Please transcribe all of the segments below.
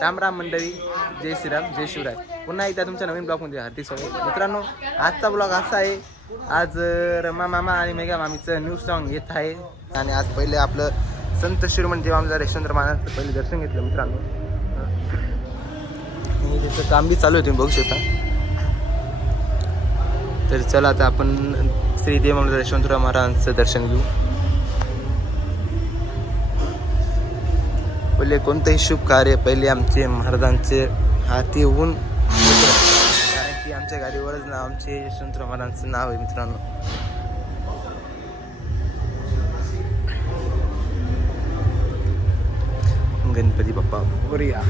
राम राम मंडळी, जय श्रीराम, जय शिवराय. पुन्हा एकदा तुमच्या नवीन ब्लॉगमध्ये हार्दिक स्वागत. मित्रांनो, आजचा ब्लॉग असा आहे, आज रमा मामा आणि मेघा मामीचं न्यू सॉन्ग येत आहे. आणि आज पहिले आपलं संत शिरोमणी देवामदार यशवंत महाराजांचं पहिले दर्शन घेतलं मित्रांनो. आणि त्याचं काम बी चालू आहे, तुम्ही बघू शकता. तर चला आता आपण श्री देवामदार यशवंतराव महाराजांचं दर्शन घेऊ. पहिले कोणतंही शुभ कार्य पहिले आमचे महाराजांचे हाती होऊन, कारण की आमच्या गाडीवरच नाव आमचे यशवंतराव महाराजांचं नाव आहे मित्रांनो. गणपती बाप्पा मोरया.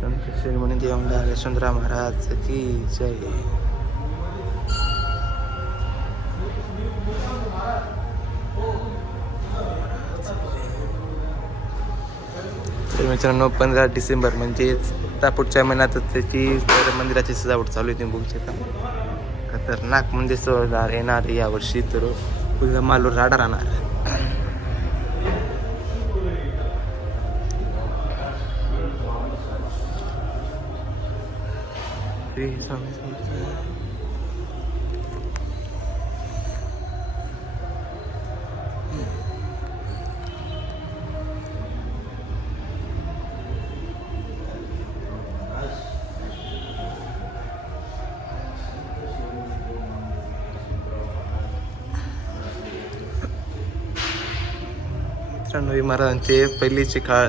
संत शिरोमणी देवामदार यशवंतराव महाराज की जय. तर मित्रांनो, 15 डिसेंबर म्हणजेच आता पुढच्या महिन्यातच त्याची मंदिराची सजावट चालू आहे, तुम्ही बघू शकता. खतरनाक म्हणजे सोहळा येणार यावर्षी, तर फुल मालूर राडा राहणार. मित्रांनो, महाराजांचे पहिलेचे काळ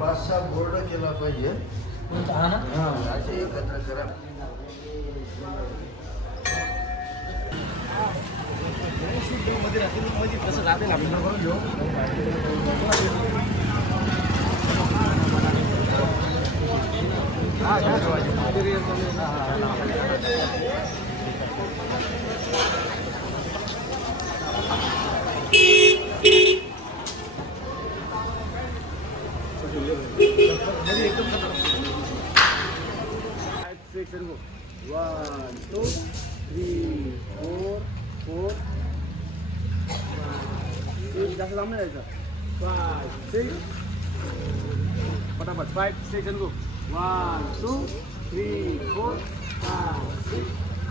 पाच-सहा बोर्ड केला पाहिजे. असे एकत्र करा. कसं लागेल आपल्याला करून घेऊ. सेक्शन 1 2 3 4 4 जास्त लांब नाही जायचं. 5 6 पटापट 5 सेक्शन गो. 1 2 3 4 5 6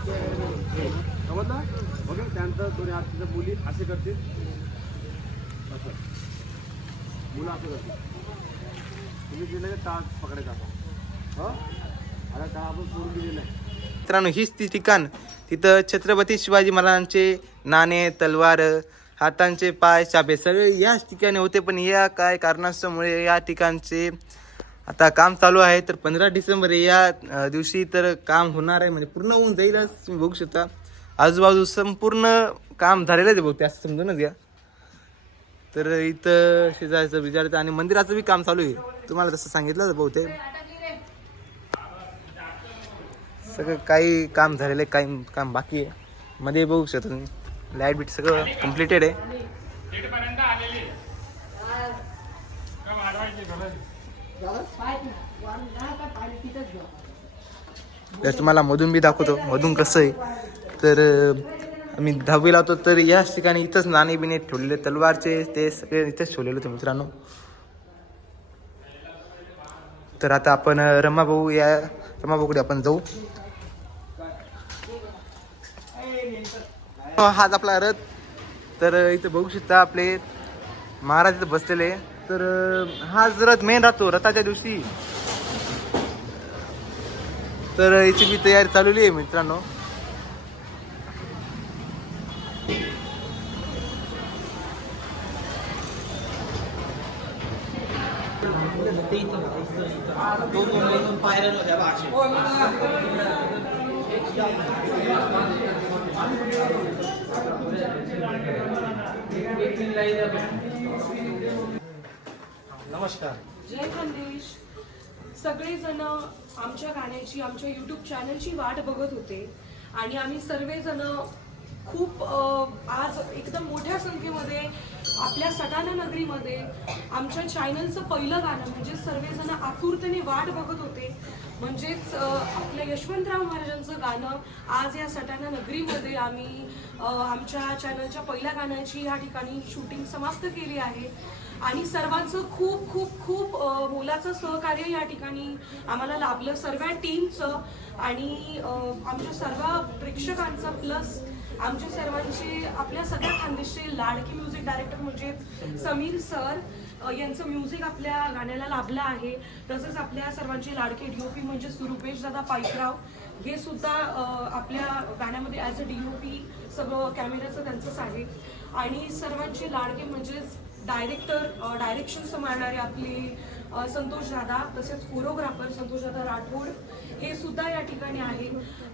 7 8 समजलं. ओके. त्यानंतर दोन्ही हात तिथं मुली असे करतील, असं मुलं असं करतील. तुम्ही दिलं टाळ पकडायचा आता. हो, आता टाळ आपण सोडून दिलेलं आहे. मित्रांनो, हीच ती ठिकाण, तिथं छत्रपती शिवाजी महाराजांचे नाणे, तलवार, हातांचे पाय, चाबे सगळे याच ठिकाणी होते. पण या काय कारणास्तमुळे या ठिकाणचे आता काम चालू आहे. तर 15 डिसेंबर या दिवशी तर काम होणार आहे, म्हणजे पूर्ण होऊन जाईलच. तुम्ही बघू शकता आजूबाजू संपूर्ण काम झालेलं आहे, बहुते असं समजूनच घ्या. तर इथं शेजारचं बिजारचं आणि मंदिराचं बी काम चालू आहे, तुम्हाला तसं सांगितलं बहुतेक. सगळं काही काम झालेलं आहे, काही काम बाकी आहे. मध्ये बघू शकता तुम्ही, लाईट बीट सगळं कम्प्लिटेड आहे. तर तुम्हाला मधून बी दाखवतो, मधून कसं आहे. तर आम्ही 10वी लावतो, तर याच ठिकाणी इथंच नाणे बिणे ठेवलेले, तलवारचे ते सगळे इथंच ठेवलेले होते मित्रांनो. तर आता आपण रमाभाऊकडे आपण जाऊ. हाच आपला रथ. तर इथं बघू शकता आपले महाराज इथं बसलेले. तर हाच रथ मेन राहतो रथाच्या दिवशी. तर याची बी तयारी चालवली आहे मित्रांनो. नमस्कार. जय खंडेश. सगळेजण आमच्या गाण्याची, आमच्या यूट्यूब चॅनलची वाट बघत होते आणि आम्ही सर्वजण खूप आज एकदम मोठ्या संख्येमध्ये आपल्या सटाणा नगरीमध्ये आमच्या चॅनलचं पहिलं गाणं म्हणजे सर्वजण आतुरतेने वाट बघत होते. म्हणजेच आपल्या यशवंतराव महाराजांचं गाणं आज या सटाणा नगरीमध्ये आम्ही आमच्या चॅनलच्या पहिल्या गाण्याची या ठिकाणी शूटिंग समाप्त केली आहे आणि सर्वांचं खूप खूप खूप मोलाचं सहकार्य या ठिकाणी आम्हाला लाभलं, सर्व टीमचं आणि आमच्या सर्व प्रेक्षकांचं, प्लस आमच्या सर्वांचे, आपल्या सगळ्या खानदेशचे लाडके म्युझिक डायरेक्टर म्हणजे समीर सर यांचं म्युझिक आपल्या गाण्याला लाभलं आहे. तसंच आपल्या सर्वांचे लाडके DOP म्हणजे सुरुपेश दादा पाईकराव, हे सुद्धा आपल्या गाण्यामध्ये ॲज अ DOP सगळं कॅमेऱ्याचं त्यांचंच आहे. आणि सर्वांचे लाडके म्हणजेच डायरेक्शन सांभाळणारे आपले संतोष दादा, तसेच कोरिओग्राफर संतोष दादा राठोड हे सुद्धा या ठिकाणी आहे.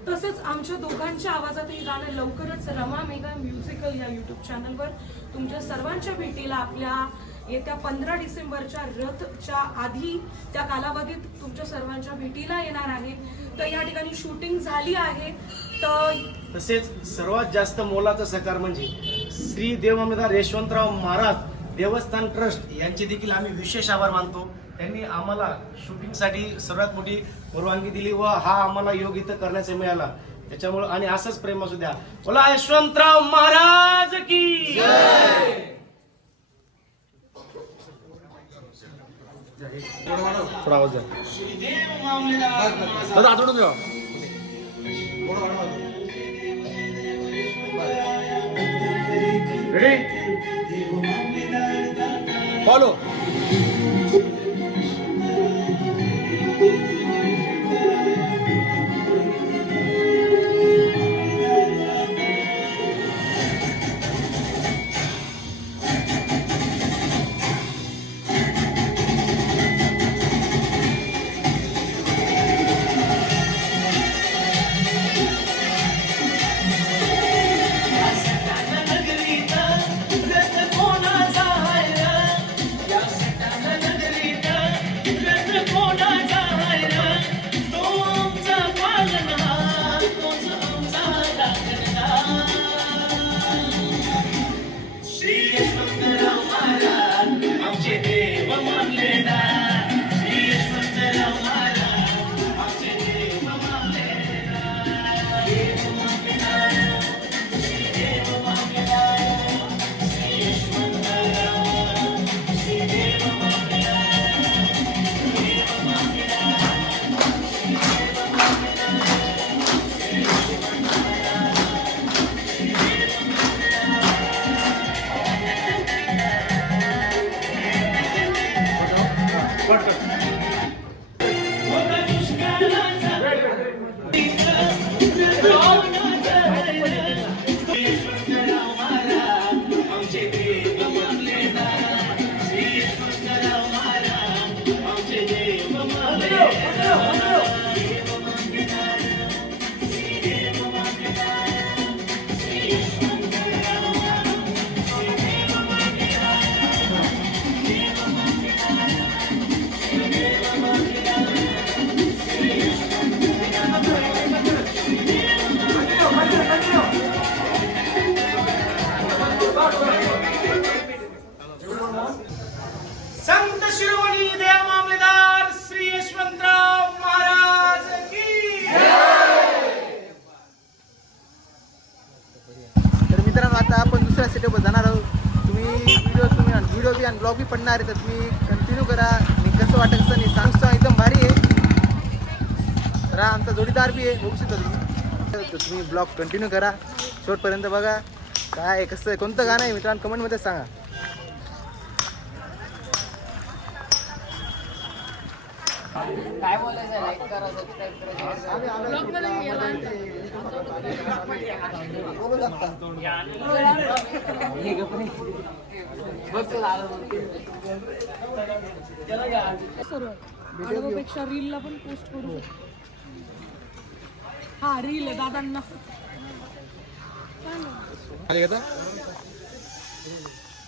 तसंच आमच्या दोघांच्या आवाजात हे गाणं लवकरच रमा मेगा म्युझिकल या यूट्यूब चॅनलवर तुमच्या सर्वांच्या भेटीला आपल्या येत्या 15 डिसेंबरच्या रथच्या आधी त्या कालावधीत तुमच्या सर्वांच्या भेटीला येणार आहे. तर या ठिकाणी शूटिंग झाली आहे. तर तसेच सर्वात जास्त मोलाचं सहकार म्हणजे श्री देवमामलेदार यशवंतराव महाराज देवस्थान ट्रस्ट यांचे देखील आम्ही विशेष आभार मानतो. त्यांनी आम्हाला शूटिंगसाठी सर्वात मोठी परवानगी दिली व हा आम्हाला योग इथं करण्याचा मिळाला, त्याच्यामुळे आणि असंच प्रेम असू द्या. बोला यशवंतराव महाराज की थोडा आवाज द्या. दादा आठवण द्या. Ready follow. संत शिरोमणी देव मामलेदार श्री यशवंतराव महाराज की. तर मित्रांनो आता आपण दुसऱ्या सेटअपवर जाणार आहोत. तुम्ही व्हिडिओ बी आणि ब्लॉग बी पडणार आहे, तर तुम्ही कंटिन्यू करा. आणि कसं वाटत कसं नाही सांग एकदम भारी आहे. तर हा आमचा जोडीदार बी आहे, बघू शकता तुम्ही. तर तुम्ही ब्लॉग कंटिन्यू करा, शेवटपर्यंत बघा. काय कसं आहे, कोणतं गाणं आहे मित्रांनो कमेंटमध्ये सांगा. काय बोलायचं, लाईक करा, सबस्क्राईब पेक्षा रीलला पण पोस्ट करू. हा रील आहे दादांना.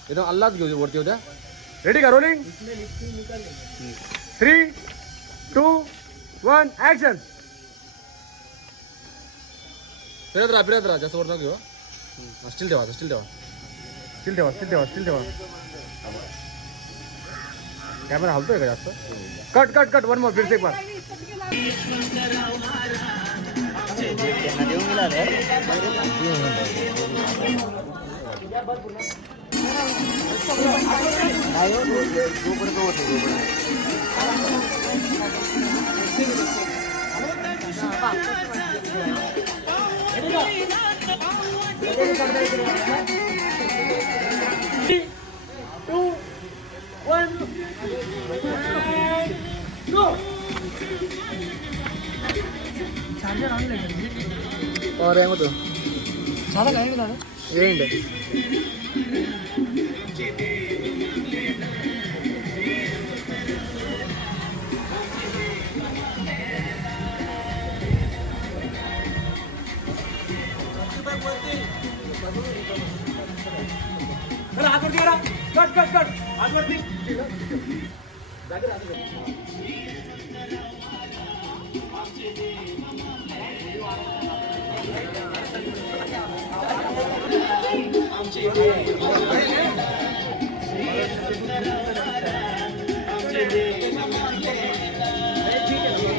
एकदम अल्लाच घेऊ वरती होत्या. रेडी का रोलिंग 3, 2 1 ऍक्शन. फिरत राहा जास्त वर नको घेऊ. स्टील ठेवा कॅमेरा हलतोय का जास्त? कट 1 मोर फिर से एक बार. और आहे मग तो झालं काय झालं? एंड.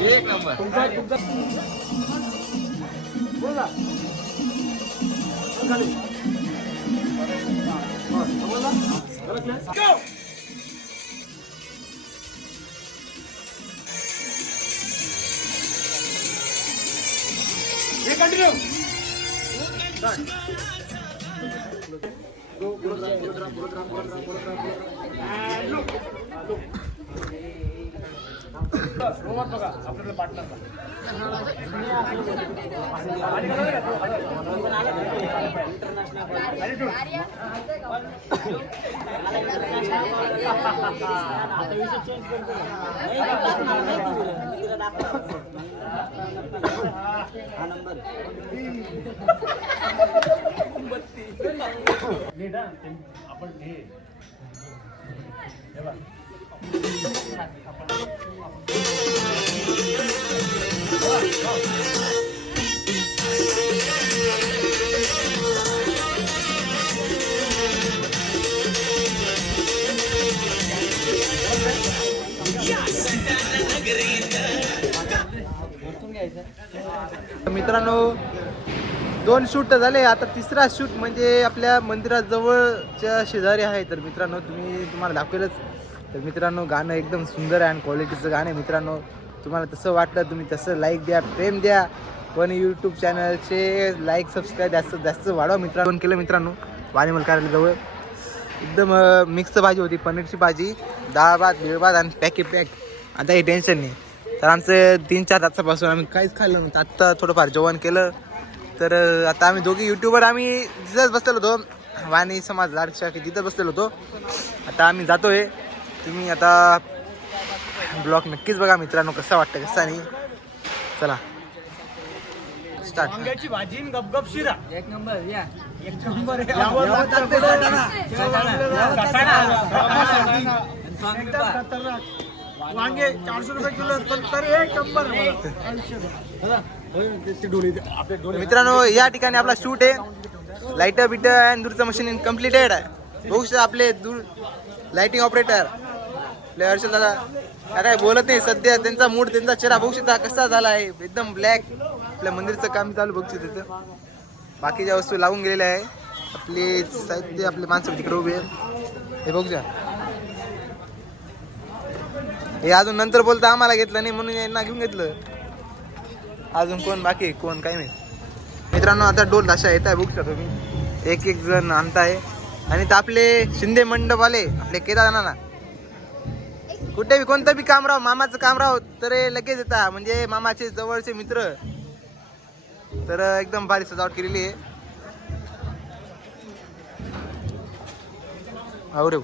एक नंबर. आपल्याला पार्टनर आपण हे मित्रांनो 2 शूट झाले, आता तिसरा शूट म्हणजे आपल्या मंदिराजवळच्या शेजारी आहे. तर मित्रांनो तुम्हाला दाखवेलच. तर मित्रांनो गाणं एकदम सुंदर आहे आणि क्वालिटीचं गाणं आहे. मित्रांनो तुम्हाला तसं वाटलं तुम्ही तसं लाईक द्या, प्रेम द्या. पण यूट्यूब चॅनलचे लाईक सबस्क्राईब जास्त वाढवा मित्रांनो. 2 केलं मित्रांनो वाणीमल कार्यालयाजवळ. एकदम मिक्स भाजी होती, पनीरची भाजी, डाळ भात, बिळ भात आणि पॅक. आता काही टेन्शन नाही. तर आमचं 3-4 तासापासून आम्ही काहीच खाल्लं नव्हतं. आत्ता थोडंफार जेवण केलं. तर आता आम्ही दोघी यूट्यूबर आम्ही तिथंच बसलेलो होतो, वाणी समाज लाडशा की तिथं बसलेलो होतो. आता आम्ही जातोय. तुम्ही आता ब्लॉग नक्कीच बघा मित्रांनो, कसा वाटतं कसा नाही. चला स्टार्ट. वांग्याची भाजी गपगप शिरा एक नंबर या. वांगे 400 रुपये किलो पण तरी एक नंबर. मित्रांनो या ठिकाणी आपला शूट आहे. लाईट बिट आणि दूरचं मशीन कम्प्लिटेड आहे. बघू शकता आपले दूर लाइटिंग ऑपरेटर आपले हर्षल दादा काय बोलत नाही सध्या. त्यांचा मूड त्यांचा चेहरा बघू शकता कसा झाला आहे, एकदम ब्लॅक. आपल्या मंदिरचं काम चालू बघू शकता तिथं. बाकीच्या वस्तू लागून गेलेल्या आहे. आपले साहित्य आपले माणसं तिकडे उभे आहे हे बघू शकता. हे अजून नंतर बोलता आम्हाला घेतलं नाही म्हणून यांना घेऊन घेतलं. अजून कोण बाकी कोण काही नाही. मित्रांनो आता डोल ताशा येत आहे बघू शकता तुम्ही. एक जण आणताय. आणि तर आपले शिंदे मंडपवाले आपले केदारनाथ कुठे बी कोणतं बी काम राहो, मामाचं काम राहो तर लगेच येतात. म्हणजे मामाचे जवळचे मित्र. तर एकदम भारी सजावट केलेली आहे. आवडेव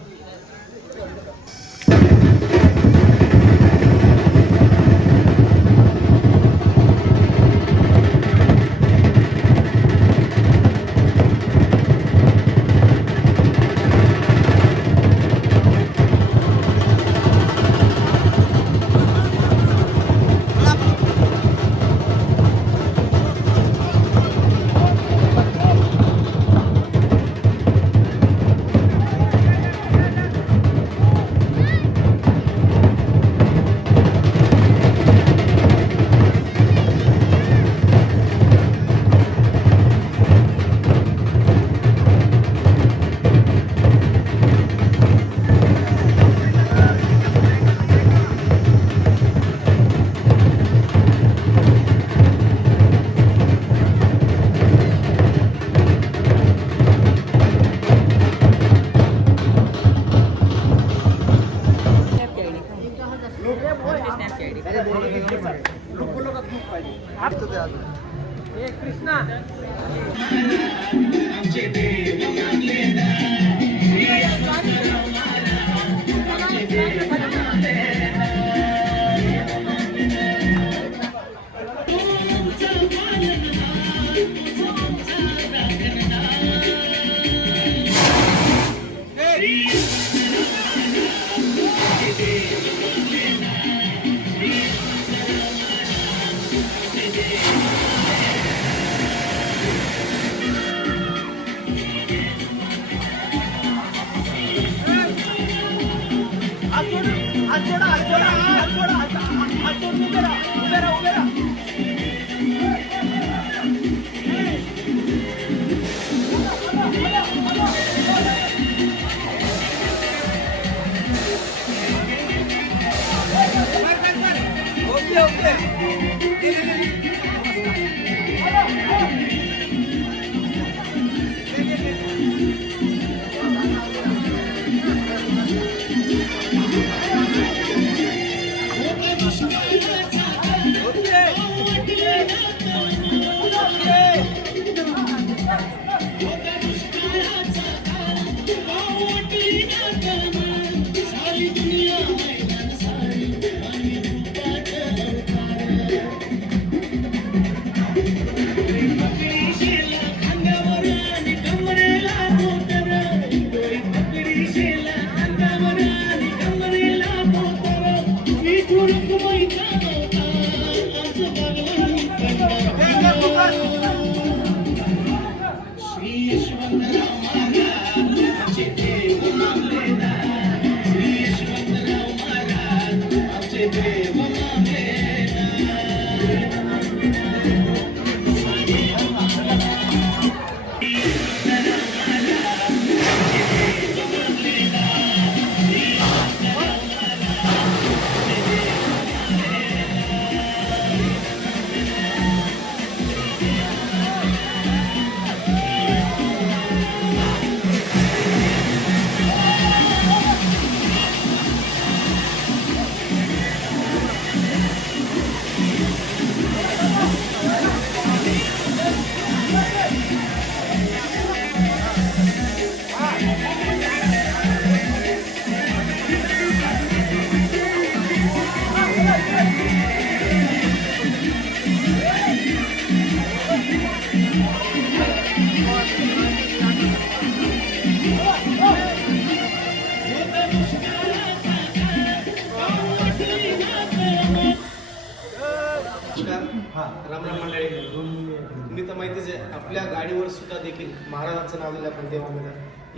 रामराम मंडळी, तुम्ही तर माहितीच आहे आपल्या गाडीवर सुद्धा देखील महाराजांचं नाव दिलं आपण देवामध्ये.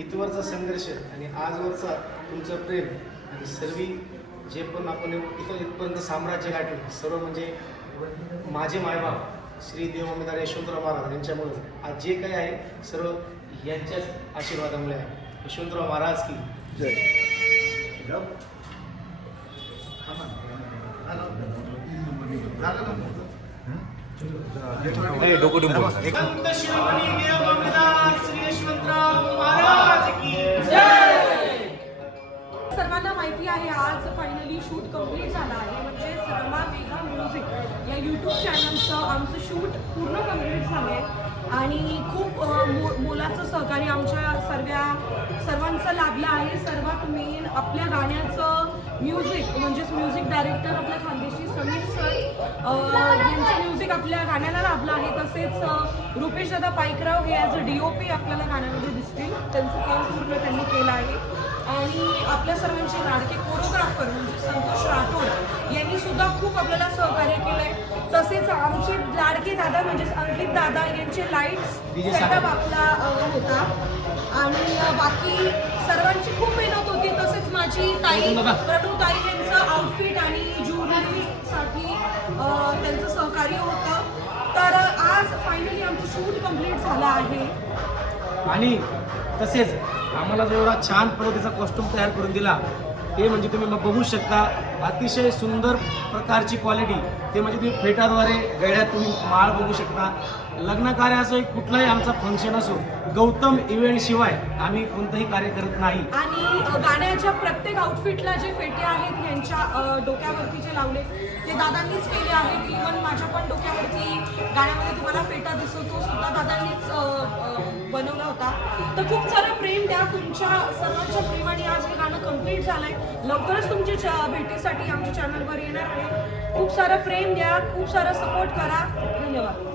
इथवरचा संघर्ष आणि आजवरचा तुमचं प्रेम आणि सर्व जे पण आपण इथपर्यंत साम्राज्य गाठलं सर्व म्हणजे माझे मायबाप श्री देवामेदार यशवंतराव महाराज यांच्यामुळे आज जे काही आहे सर्व यांच्याच आशीर्वादामुळे आहे. यशवंतराव महाराज की जय. संत शिरोमणी देवामेदार श्री यशवंतराव महाराज की जय. सर्वांना माहिती आहे आज फायनली शूट कम्प्लीट झालं आहे. म्हणजे रमा मेगा म्युझिक या यूट्यूब चॅनलचं आमचं शूट पूर्ण कम्प्लीट झालं आहे आणि खूप मोलाचं सहकार्य आमच्या सर्वांचं लाभलं आहे. सर्वात मेन आपल्या गाण्याचं म्युझिक म्हणजेच म्युझिक डायरेक्टर आपल्या खानदेशी समीर सर यांचं म्युझिक आपल्या गाण्याला लाभलं आहे. तसेच रुपेश दादा पाईकराव हे ॲज अ DOP आपल्याला गाण्यामध्ये दिसतील. त्यांचं काम पूर्ण त्यांनी केलं आहे. आणि आपल्या सर्वांचे लाडके कोरिओग्राफर म्हणजे संतोष राठोड यांनी सुद्धा खूप आपल्याला सहकार्य केलं आहे. तसेच आमचे लाडके दादा म्हणजेच अंकित दादा यांचे लाईट्स सेटअप आपला होता आणि बाकी सर्वांची खूप मेहनत होती. तसेच माझी ताई प्रणूताई यांचं आउटफिट आणि ज्वेलरीसाठी त्यांचं सहकार्य होतं. तर आज फायनली आमचं शूट कम्प्लीट झालं आहे. आणि तसेच आम्हाला जो एवढा छान पद्धतीचा कॉस्ट्युम तयार करून दिला ते म्हणजे तुम्ही बघू शकता. अतिशय सुंदर प्रकारची क्वालिटी, ते म्हणजे तुम्ही फेटाद्वारे गळ्यात तुम्ही माळ बघू शकता. लग्न कार्य असो कुठलाही आमचा फंक्शन असो, गौतम इव्हेंट शिवाय आम्ही कोणतंही कार्य करत नाही. आणि गाण्याच्या प्रत्येक आउटफिटला जे फेटे आहेत यांच्या डोक्यावरती जे लावले ते दादांनीच केले आहेत. इव्हन माझ्या पण डोक्यावरती गाण्यामध्ये तुम्हाला फेटा दिसतो तो सुद्धा दादांनीच बनवला होता. तर खूप सारं प्रेम द्या, तुमच्या सर्वांच्या प्रेमाने आज हे गाणं कम्प्लीट झालंय. लवकरच तुमच्या भेटीसाठी आमच्या चॅनलवर येणार आहे. खूप सारं प्रेम द्या, खूप सारा सपोर्ट करा. धन्यवाद.